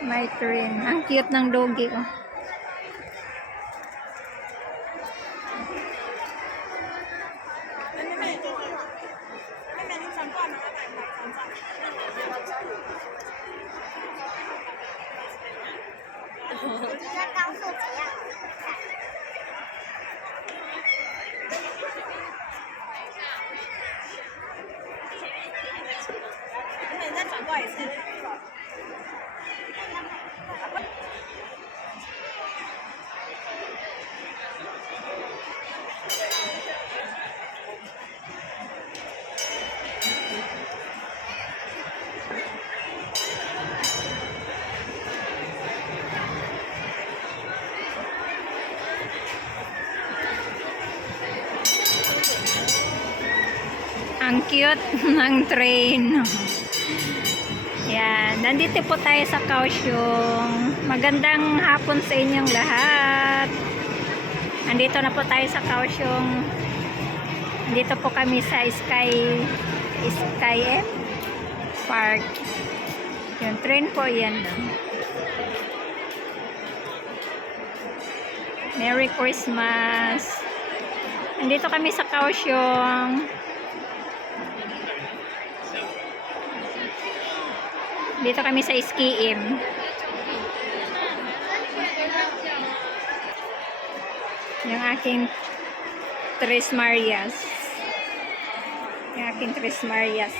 May train. Ang cute ng doggy, oh. Ang cute ng train. Yan, nandito po tayo sa Kaohsiung. Magandang hapon sa inyong lahat. Nandito na po tayo sa Kaohsiung. Nandito po kami sa Sky M Park. Yung train po yan. Merry Christmas. Nandito kami sa Kaohsiung. Dito kami sa Ski-im. Yung aking Tres Marias. Yung aking Tres Marias.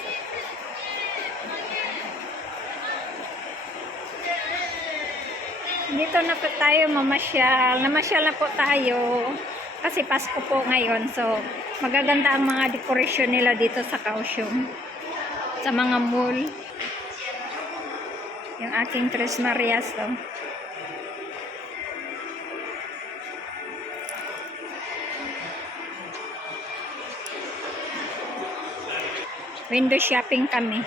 Dito na po tayo mamasyal. Namasyal na po tayo. Kasi Pasko po ngayon. So, magaganda ang mga dekorasyon nila dito sa Kaohsiung. Sa mga mall. Yung aking Tres Marias to. Window shopping kami.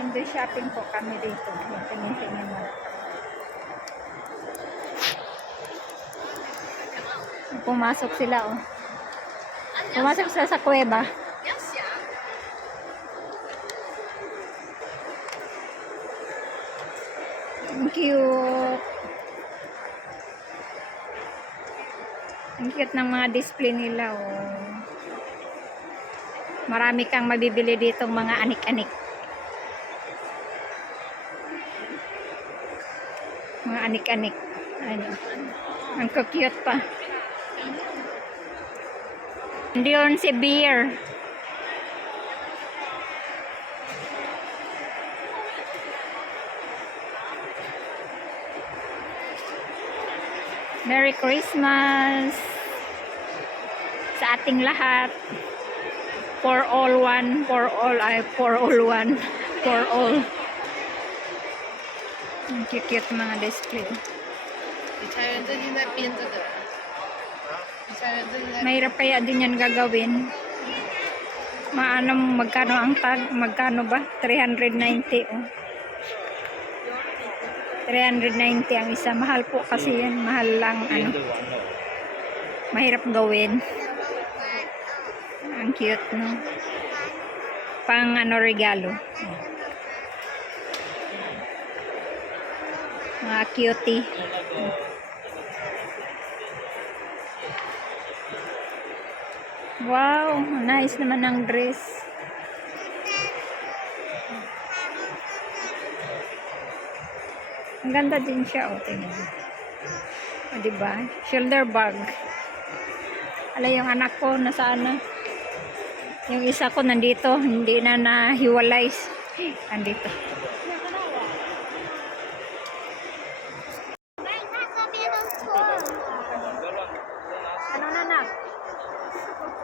Window shopping po kami dito. Tingin-tingin mo. Pumasok sila, oh. Pumasok sila sa kuweba. Ang cute. Ang cute ng mga display nila, oh. Marami kang mabibili ditong mga anik-anik. Mga anik-anik. Ano. Ang cute pa. Hindi yun si beer. Merry Christmas sa ating lahat. For all one, for all one, for all. Ang cute mga display. Mahirap kaya din yan gagawin. Magkano ang tag? Magkano ba? 390, oh. 390 ang isa. Mahal po kasi yan. Mahal lang, ano. Mahirap gawin. Ang cute, no? Pang regalo. Mga cutie. Wow, nice naman ang dress. Ang ganda din siya, oh, tingnan. O, diba? Shoulder bag. Ala, yung anak ko nasaan na? Yung isa ko nandito, hindi na nahiwalay. Nandito. Ano na?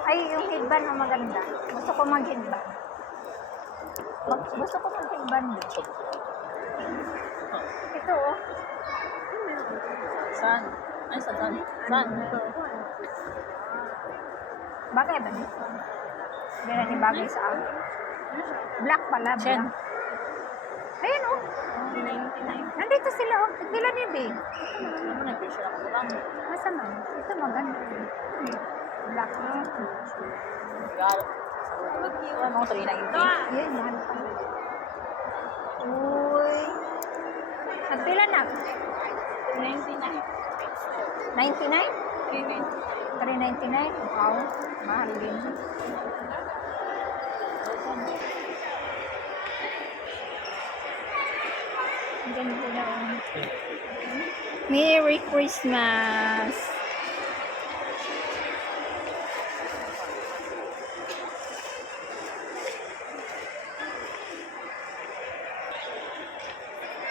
Ay, yung headband na maganda. Gusto ko mag-headband. Gusto ko mag-headband. Ito, oh. Saan? Ay, saan? Saan? Bagay ba nito? Hindi na ni bagay sa akin. Black pala, Chen. black. Ayun, oh. Nandito sila, oh. Nagdila niya, babe. Ano mo nag-picture ako lang? Masa man? Ito maganda. Black. Regalo. Ano mo, 390? Yan, mahal pa. Uy. Nagpila na? 399. 99? 399? Wow. Mahal din. Ang ganda na. Merry Christmas!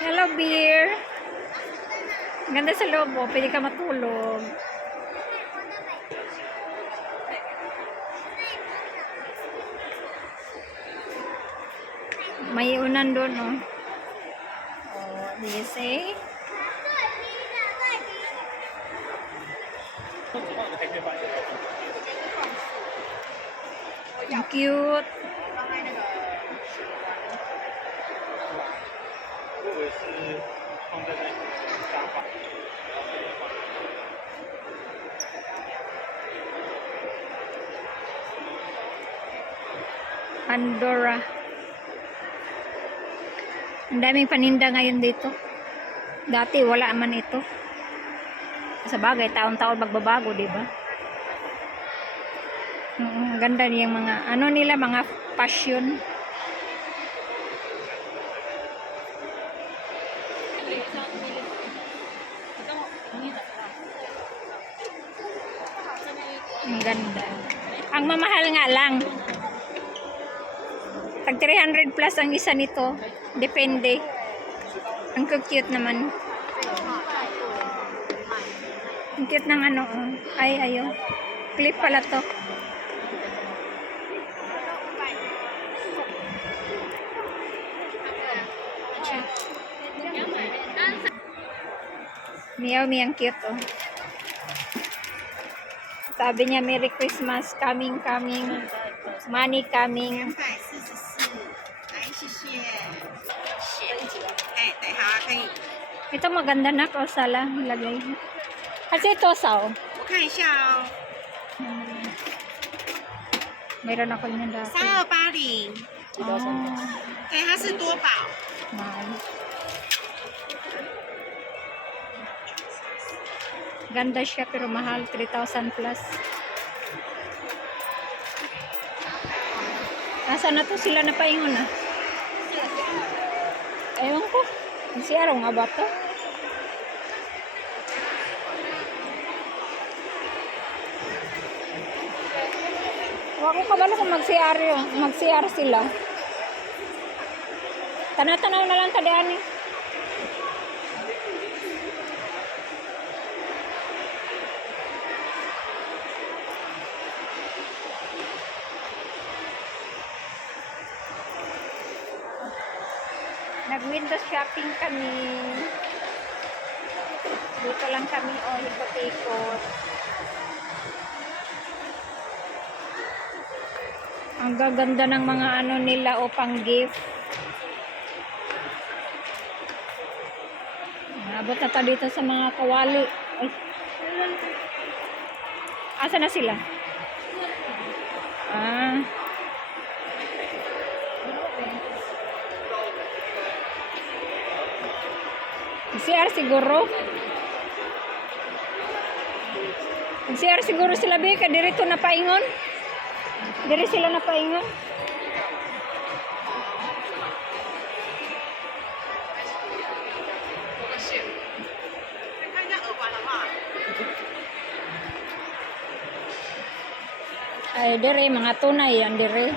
Hello, beer! Ganda sa loob, oh. Pwede ka matulog. May unan doon, oh. Oh, do you see? Ang cute. Pandora. Ang daming paninda ngayon dito. Dati wala man ito. Sa bagay, taon-taon magbabago, di ba? Ganda niyang mga, ano nila, mga fashion. Ang ganda. Ang mamahal nga lang. Tag 300 plus ang isa nito. Depende. Ang cute naman. Ang cute ng ano. Oh. Ay, ayo. Clip pala to. Meow, ang cute, oh. Sabi niya, Merry Christmas, coming, coming. Money coming. 等一下可以， Ito maganda na ko, sala, ilagay. Kasi ito, sao? 我看一下哦， Mayroon ako yun dati. 3280， Oh, 对，它是多宝， mahal. Ganda siya pero mahal, 3,000 plus. Asa na to sila na paingon na? Ewan ko. Si Araw nga ba to? Huwag ko kabalo kung mag-CR sila. Tanaw-tanaw na lang tadaan eh. Nag-window shopping kami. Dito lang kami, oh, ikot-ikot. Ang gaganda ng mga ano nila, o pang gift. Abot na pa dito sa mga kawali. Ay. Asa na sila? Ah. CR siguro. CR siguro sila be, dirito na paingon. Diri sila na paingon. Ay, dire mga tunay yan dire.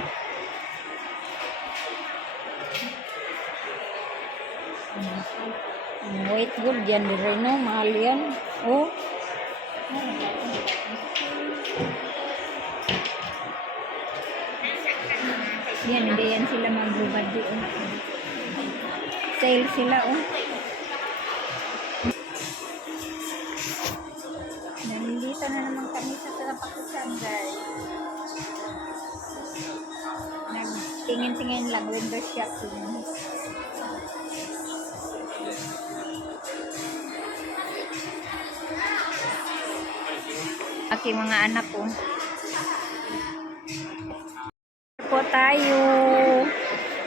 Wait, good yan dire, no? Mahal yan. Oh. Yan, hindi yan sila magbubad doon. Sale sila, oh. Nandito na naman kami sa Pakusan, guys. Nagtingin-tingin lang, window shopping. Aking mga anak ko. Po tayo.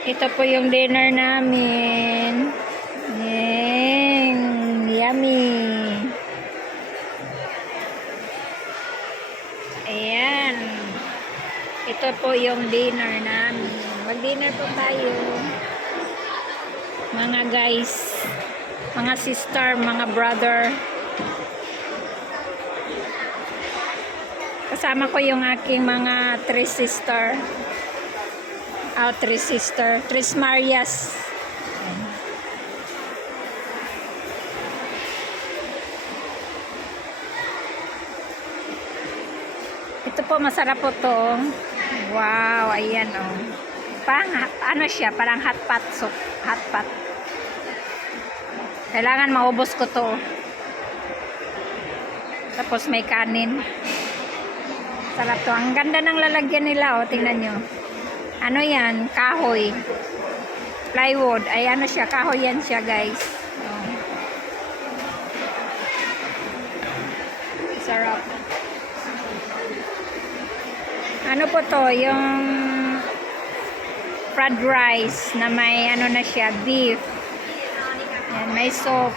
Ito po yung dinner namin. Yummy. Ayan. Ito po yung dinner namin. Mag-dinner po tayo. Mga guys, mga sister, mga brother. Kasama ko yung aking mga three sister. Three sister. Tris Marias. Ito po, masarap po to. Wow, ayan oh. Parang, ano siya, parang hot pot soup. Hot pot. Kailangan maubos ko to. Tapos may kanin. Sarap to. Ang ganda ng lalagyan nila, oh. Tingnan nyo. Ano yan? Kahoy. Plywood. Ay, ano siya? Kahoy yan siya, guys. Oh. Sarap. Ano po to? Yung fried rice na may ano na siya, beef. Yan, may soup.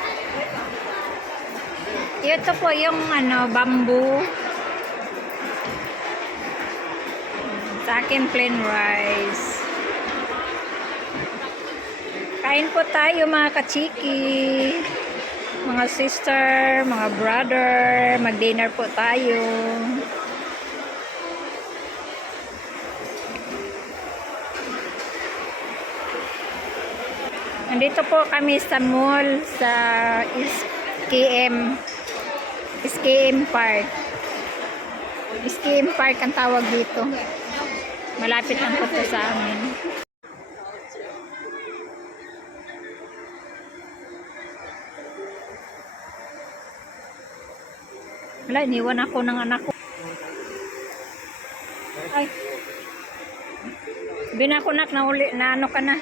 Ito po yung ano, bamboo. Sa akin, plain rice. Kain po tayo mga kachiki, mga sister, mga brother. Mag-dinner po tayo. Nandito po kami sa mall sa SKM Park. SKM Park ang tawag dito. Malapit lang po sa amin. Wala, iniwan ako ng anak ko. Ay. Binakunak na uli, na ano ka na.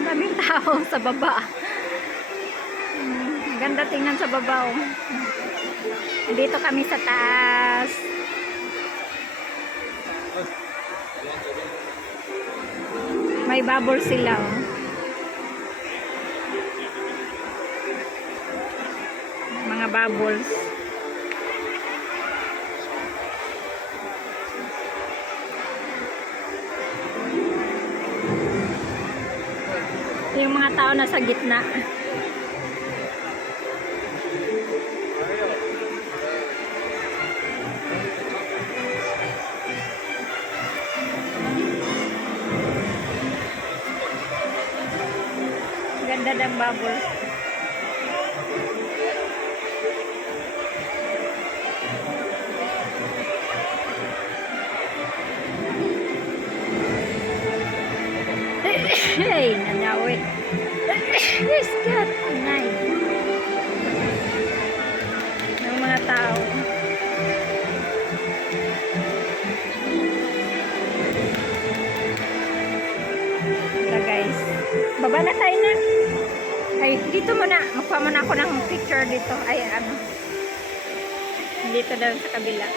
Daming tao sa baba. Ganda tingnan sa baba, oh. Dito kami sa taas. May bubble sila, oh. Mga bubbles. Yung mga tao nasa gitna. Ganda ng bubbles. Hey, nanawit. Yes, God. Nice. Ng mga tao. Ito guys. Baba na tayo na. Ay, dito muna. Magpa muna ako ng picture dito. Ay, ano. Dito daw sa kabila.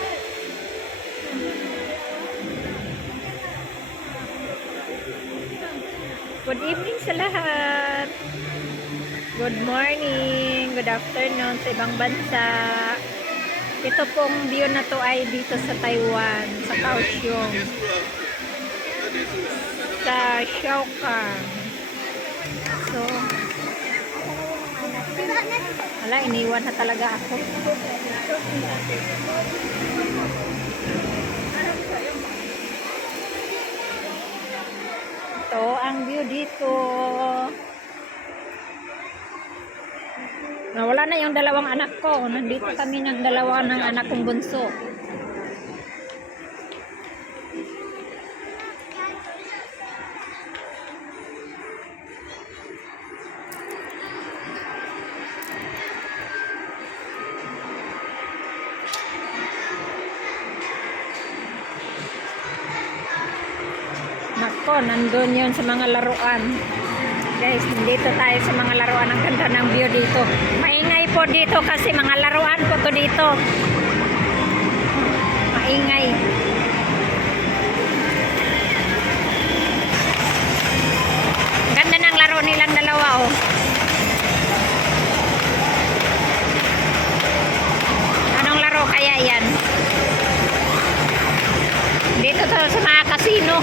Good evening sa lahat. Good morning, good afternoon sa ibang bansa. Ito pong view na to ay dito sa Taiwan, sa Kaohsiung. Sa Xiaokang. So, wala, iniwan na talaga ako. Ito ang view dito. Nawala na yung dalawang anak ko. Nandito kami ng dalawa ng anak kong bunso. Nako, nandun yun sa mga laruan. Guys, dito tayo sa mga laruan. Ang ganda ng view dito. Maingay po dito kasi mga laruan po to dito. Maingay. Ganda ng laro nilang dalawa, oh. Anong laro kaya yan? Dito to sa mga kasino.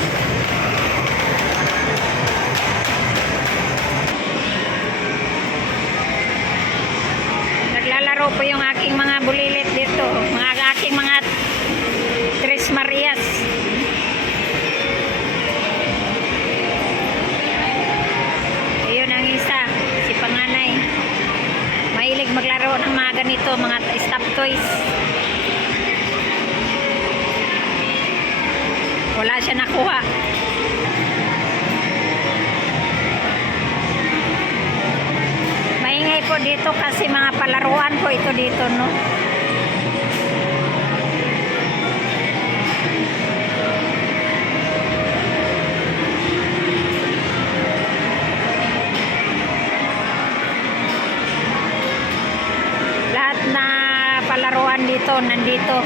Naglalaro po yung aking mga bulilit dito. Aking mga Tres Marias. Ayun ang isa, si panganay. Mahilig maglaro ng mga ganito, mga stop toys. Wala siya nakuha. Maingay po dito kasi mga palaruan po ito dito, no? Lahat na palaruan dito, nandito.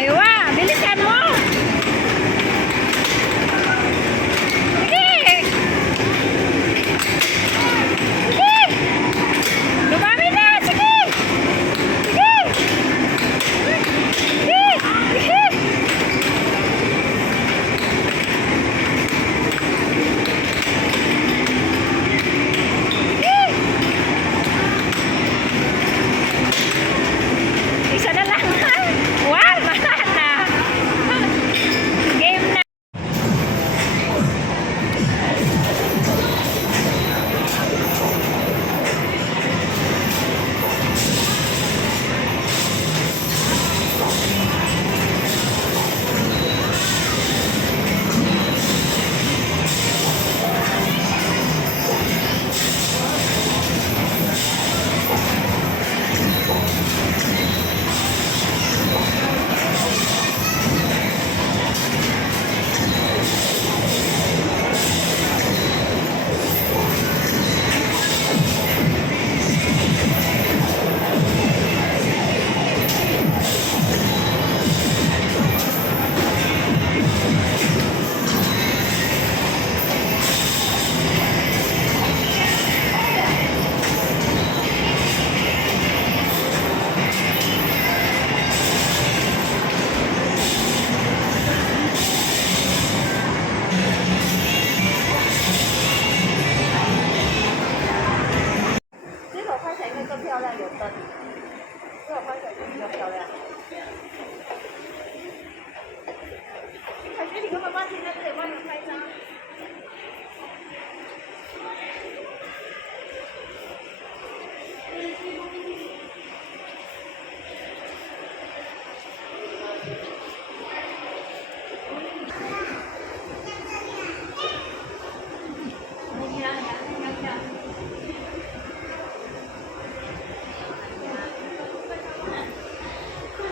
Aywa, bilisan mo! Sige! Sige! Dumami na! Sige! Sige! Sige! Sige! Sige! Isa na lang. Wow, mahal na. Game na.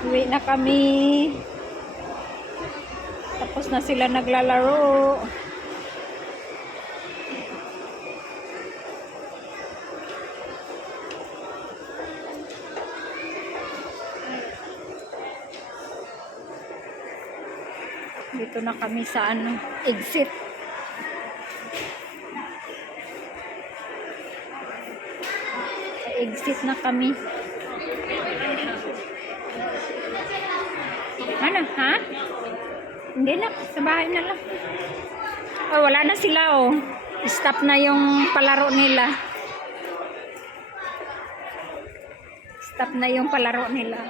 Uwi na kami. Tapos na sila naglalaro. Dito na kami sa exit. Exit na kami. Ano, ha? Hindi na, sa bahay na lang. Oh, wala na sila, oh. Stop na yung palaro nila. Stop na yung palaro nila.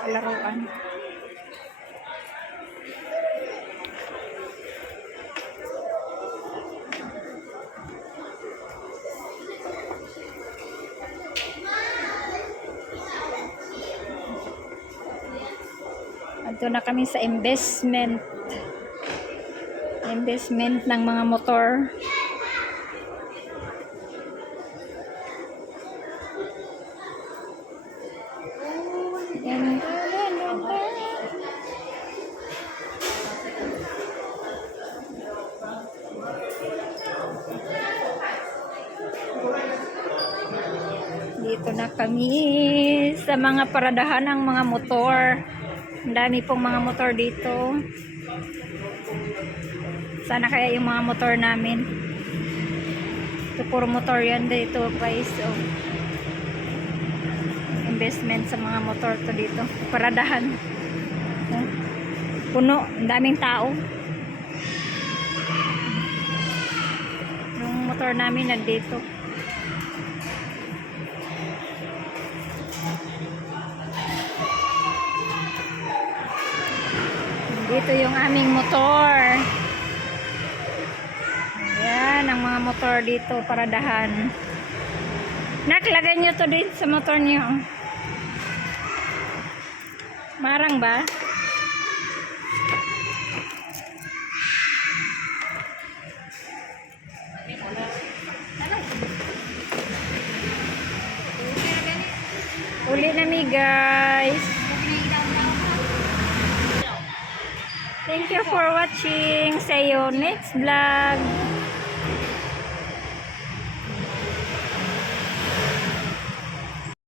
Palaruan. Ito na kami sa investment ng mga motor. Dito na kami sa mga paradahan ng mga motor. Ang dami pong mga motor dito. Sana kaya yung mga motor namin. Ito puro motor yan dito guys. So, investment sa mga motor to dito. Paradahan. Puno. Ang daming tao. Yung motor namin nandito. Dito yung aming motor. Ayan, ang mga motor dito, paradahan. Naklagay nyo to din sa motor nyo. Marang ba? Uli na mi guys. Thank you for watching. See you next vlog.